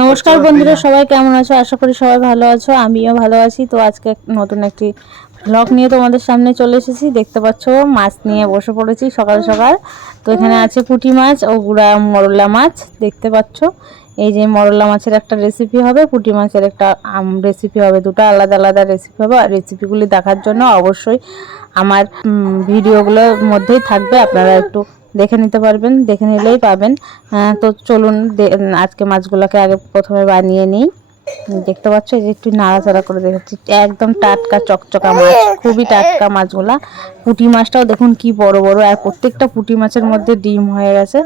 নমস্কার বন্ধুরা সবাই কেমন আছো? আশা করি সবাই ভালো আছো আমিও ভালো আছি। তো আজকে নতুন একটি ব্লগ নিয়ে তোমাদের সামনে চলে এসেছি। দেখতে পাচ্ছ মাছ নিয়ে বসে পড়েছি সকাল সকাল। তো এখানে আছে পুঁটি মাছ ও গুড়া মরলা মাছ দেখতে পাচ্ছ। এই যে মরলা মাছের একটা রেসিপি হবে পুঁটি মাছের একটা রেসিপি হবে। দুটো আলাদা আলাদা রেসিপি হবে। আর রেসিপিগুলি দেখার জন্য অবশ্যই আমার ভিডিওগুলোর মধ্যেই থাকবে আপনারা একটু দেখে নিতে পারবেন দেখে নিলেই পাবেন। হ্যাঁ, তো চলুন আজকে মাছগুলোকে আগে প্রথমে বানিয়ে নিই। দেখতে পাচ্ছ এই যে একটু নাড়াচাড়া করে দেখাচ্ছি। একদম টাটকা, চকচকা মাছ, খুবই টাটকা মাছগুলা। পুঁটি মাছটাও দেখুন কি বড় বড়, আর প্রত্যেকটা পুঁটি মাছের মধ্যে ডিম হয়ে গেছে।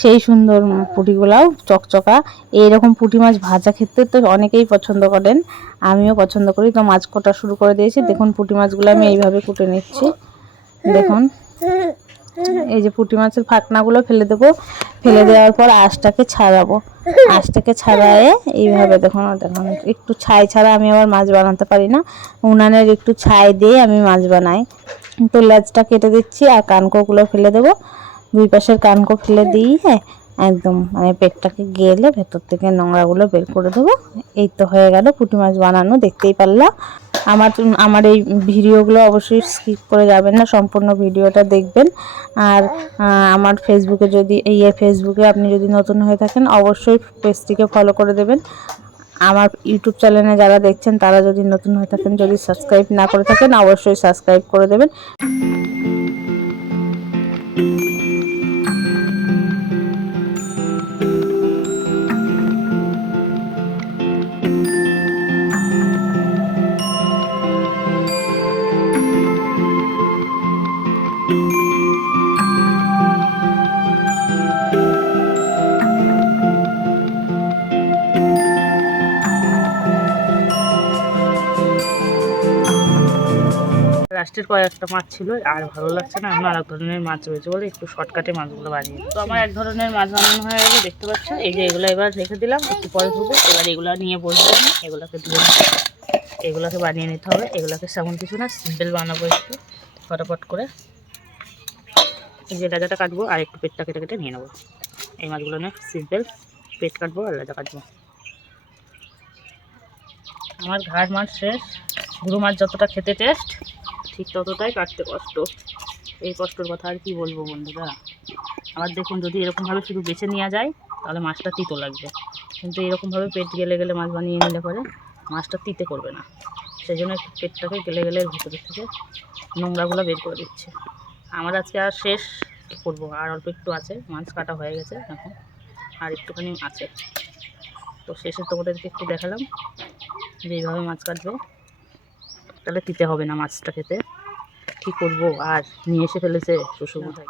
সেই সুন্দর পুঁটিগুলাও চকচকা। এইরকম পুঁটি মাছ ভাজা খেতে তো অনেকেই পছন্দ করেন, আমিও পছন্দ করি। তো মাছ কটা শুরু করে দিয়েছি। দেখুন পুঁটি মাছগুলো আমি এইভাবে কুটে নিচ্ছি। দেখুন। এই যে পুঁটি মাছের ফাঁকনাগুলো ফেলে দেবো। ফেলে দেওয়ার পর আঁশটাকে ছাড়াবো। আঁশটাকে ছাড়ায়ে এইভাবে দেখুন দেখুন, একটু ছাই ছাড়া আমি আবার মাছ বানাতে পারি না। উনানের একটু ছাই দিয়ে আমি মাছ বানাই। তো লেজটা কেটে দিচ্ছি আর কানকোগুলো ফেলে দেবো। দুই পাশের কানকো ফেলে দিয়ে একদম মানে পেটটাকে গেলে ভেতর থেকে নোংরাগুলো বের করে দেবো। এই তো হয়ে গেল পুঁটি মাছ বানানো, দেখতেই পারলাম আমার আমার এই ভিডিওগুলো অবশ্যই স্কিপ করে যাবেন না, সম্পূর্ণ ভিডিওটা দেখবেন। আর আমার ফেসবুকে যদি, এই ফেসবুকে আপনি যদি নতুন হয়ে থাকেন, অবশ্যই পেজটিকে ফলো করে দেবেন। আমার ইউটিউব চ্যানেলে যারা দেখছেন, তারা যদি নতুন হয়ে থাকেন, যদি সাবস্ক্রাইব না করে থাকেন, অবশ্যই সাবস্ক্রাইব করে দেবেন। লাস্টের কয়েকটা মাছ ছিল, আর ভালো লাগছে না, আমার এক ধরনের মাছ রয়েছে বলে একটু শর্টকাটে মাছগুলো বানিয়ে তো আমার এক ধরনের মাছ বানানো হয়ে গেছে, দেখতে পাচ্ছ? এই যে এগুলো এবার রেখে দিলাম, একটু পরে ধুবো, এবার এগুলো নিয়ে বসবো। এগুলোকে ধুয়ে এগুলোকে বানিয়ে নিতে হবে। এগুলোকে সেমন কিছু না সিম্পল বানাবো একটু, ফটাফট করে। এই যে লেজাটা কাটবো, আর একটু পেটটা কেটে কেটে নিয়ে নেব। এই মাছগুলো নিয়ে সিম্পল পেট কাটবো আর লেজা কাটবো। আমার ঘাট মাছ শেষ। গুরু মাছ যতটা খেতে টেস্ট ঠিক ততটাই কাটতে কষ্ট। এই কষ্টর কথা আর কি বলব বন্ধুরা? আবার দেখুন, যদি এরকমভাবে শুধু বেছে নেওয়া যায়, তাহলে মাছটা তিতো লাগবে। কিন্তু এরকমভাবে পেট গেলে গেলে মাছ বানিয়ে নিলে পরে মাছটা তিতে করবে না। সেই জন্য পেটটাকে গেলে গেলে এর ভিতরে থেকে নোংরাগুলো বের করে দিচ্ছে। আমার আজকে আর শেষ করব, আর অল্প একটু আছে। মাছ কাটা হয়ে গেছে এখন, আর একটুখানি আছে। তো শেষে তোমাদেরকে একটু দেখালাম যে এইভাবে মাছ কাটবে। তাহলে দিতে হবে না মাছটা খেতে। কি করব? আর নিয়ে এসে ফেলেছে শ্বশুর মশাই।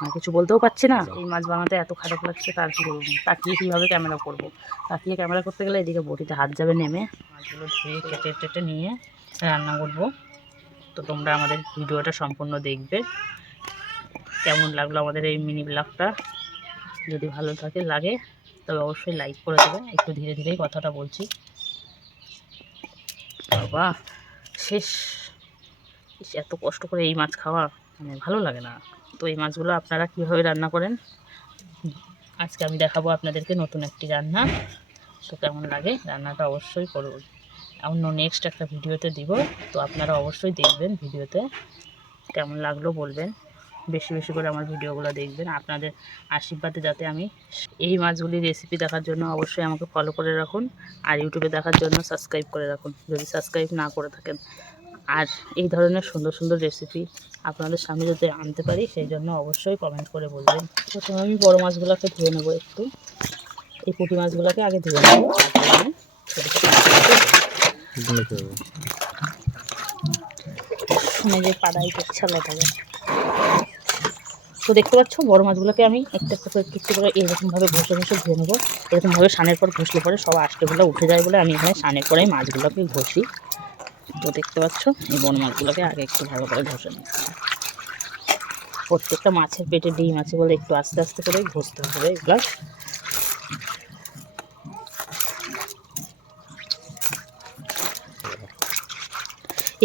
আমি কিছু বলতেও পারছি না। এই মাছ বানাতে এত খারাপ লাগছে, তার কি করব তাকিয়ে কীভাবে ক্যামেরা করব? তাকিয়ে ক্যামেরা করতে গেলে এদিকে বটিতে হাত যাবে নেমে। মাছগুলো ধুয়ে কেটে টেটে নিয়ে রান্না করব। তো তোমরা আমাদের ভিডিওটা সম্পূর্ণ দেখবে। কেমন লাগল আমাদের এই মিনি ব্লগটা যদি ভালো থাকে, লাগে, তবে অবশ্যই লাইক করে দেবে। একটু ধীরে ধীরেই কথাটা বলছি। বাবা! শেষ। এত কষ্ট করে এই মাছ খাওয়া মানে ভালো লাগে না। তো এই মাছগুলো আপনারা কীভাবে রান্না করেন? আজকে আমি দেখাবো আপনাদেরকে নতুন একটি রান্না। তো কেমন লাগে? রান্নাটা অবশ্যই করুন। অন্য নেক্সট একটা ভিডিওতে দিব। তো আপনারা অবশ্যই দেখবেন ভিডিওতে। কেমন লাগল বলবেন? বেশি বেশি করে আমার ভিডিওগুলো দেখবেন। আপনাদের আশীর্বাদে যাতে আমি এই মাছগুলির রেসিপি দেখার জন্য অবশ্যই আমাকে ফলো করে রাখুন আর ইউটিউবে দেখার জন্য সাবস্ক্রাইব করে রাখুন যদি সাবস্ক্রাইব না করে থাকেন। আর এই ধরনের সুন্দর সুন্দর রেসিপি আপনাদের সামনে যাতে আনতে পারি সেই জন্য অবশ্যই কমেন্ট করে বলবেন। প্রথমে আমি বড়ো মাছগুলোকে ধুয়ে নেব একটু। এই পুঁটি মাছগুলোকে আগে ধুয়ে নেব। যে পাড়াই করছে লাগে তো দেখতে পাচ্ছ, বড় মাছগুলোকে আমি একটা একটা করে একটু করে এরকমভাবে ঘষে ঘষে ধুয়ে নেব। এরকমভাবে সানের পর ঘষলে পরে সব আষ্টগুলো উঠে যায় বলে আমি এখানে সানের পরেই মাছগুলোকে ঘষি। তো দেখতে পাচ্ছ, এই বড় মাছগুলোকে আগে একটু ভালো করে ঘষে নিচ্ছি। প্রত্যেকটা মাছের পেটে ডিম আছে বলে একটু আস্তে আস্তে করে ঘষতে হবে এগুলো।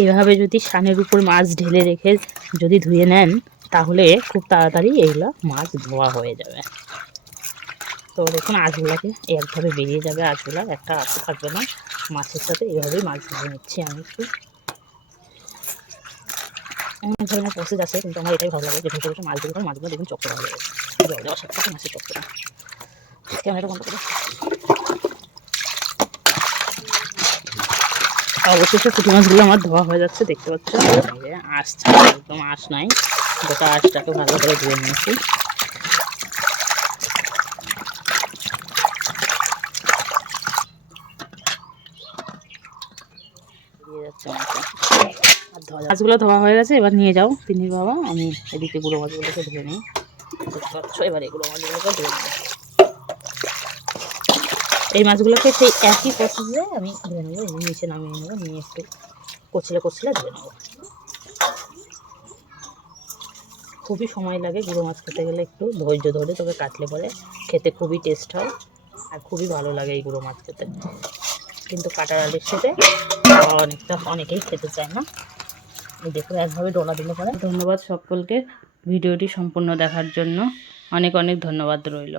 এভাবে যদি সানের উপর মাছ ঢেলে রেখে যদি ধুয়ে নেন তাহলে খুব তাড়াতাড়ি এগুলো মাছ ধোয়া হয়ে যাবে। তো দেখুন আঁচগুলাকে একভাবে বেরিয়ে যাবে আঁচগুলা একটা আঁচও থাকবে না। মাছের সাথে এইভাবেই মাছ ধরে নিচ্ছি আমি একটু। অনেক ধরনের প্রসেস আছে, কিন্তু আমার এটাই ভালো লাগে যে ভেতরে মাছ দিলে মাছগুলো দেখুন চক্র হয়ে যাবে মাছের চক্কর ক্যামেরাটা বন্ধ করে অবশেষে পুঁটি মাছগুলো আমার ধোয়া হয়ে যাচ্ছে, দেখতে পাচ্ছ এই যে আঁশ একদম আঁশ নাই। গোটা আঁশটাকে ভালো করে ধুয়ে নিয়েছি। মাছগুলো ধোয়া হয়ে গেছে এবার নিয়ে যাও। তিন্নির বাবা আমি এদিকে গুঁড়ো মাছগুলোকে ধুয়ে নিই। এবার এগুলো মাছগুলোকে ধুয়ে নিই। এই মাছগুলোকে সেই একই প্রসেসে আমি ধুয়ে নেব নিচে নামিয়ে নেব নিয়ে একটু কচলে কচলে ধুয়ে নেব। খুবই সময় লাগে গুঁড়ো মাছ খেতে গেলে একটু ধৈর্য ধরে, তবে কাটলে পরে খেতে খুবই টেস্ট হয় আর খুবই ভালো লাগে এই গুঁড়ো মাছ খেতে। কিন্তু কাটার আলুর সাথে অনেকটা, অনেকেই খেতে চায় না। এই দেখো একভাবে ডোলা দিলে পরে। ধন্যবাদ সকলকে, ভিডিওটি সম্পূর্ণ দেখার জন্য। অনেক অনেক ধন্যবাদ রইল।